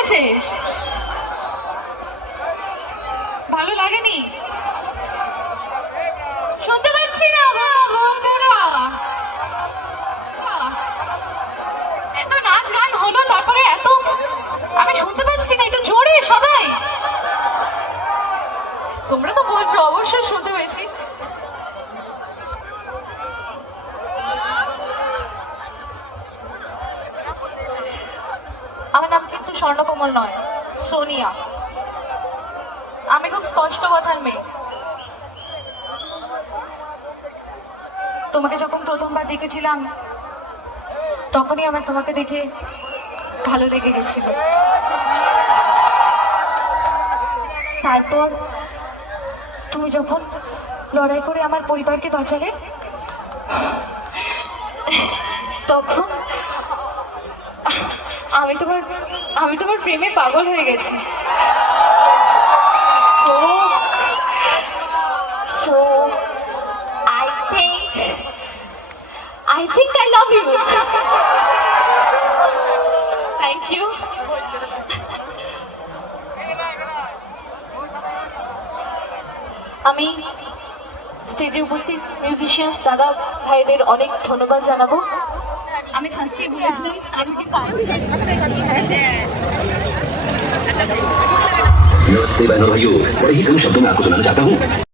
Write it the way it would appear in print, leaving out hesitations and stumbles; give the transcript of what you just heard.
গেছে? ভালো লাগেনি? শুনতে পাচ্ছি না বন্ধুরা। এত নাচ গান হলো, তারপরে এত আমি শুনতে পাচ্ছি না, একটু জোরে সবাই। তোমরা তো বলছো, অবশ্যই শুনতে পেয়েছি। আমার নাম কিন্তু স্বর্ণকমল নয়, সোনিয়া। আমি খুব স্পষ্ট কথার মেয়ে। তোমাকে যখন প্রথমবার দেখেছিলাম, তখনই আমার তোমাকে দেখে ভালো লেগে গেছিল। তারপর তুমি যখন লড়াই করে আমার পরিবারকে বাঁচালে, তখন আমি তোমার প্রেমে পাগল হয়ে গেছি। So, so I think I love you. Thank you. আমি স্টেজে উপস্থিত মিউজিশিয়ান দাদা ভাইদের অনেক ধন্যবাদ জানাবো। আমি ফার্স্টে বলেছিলাম আমি খুব नमस्ते बहनों भाइयों, बड़े ही कम शब्दों में आपको सुनाना चाहता हूँ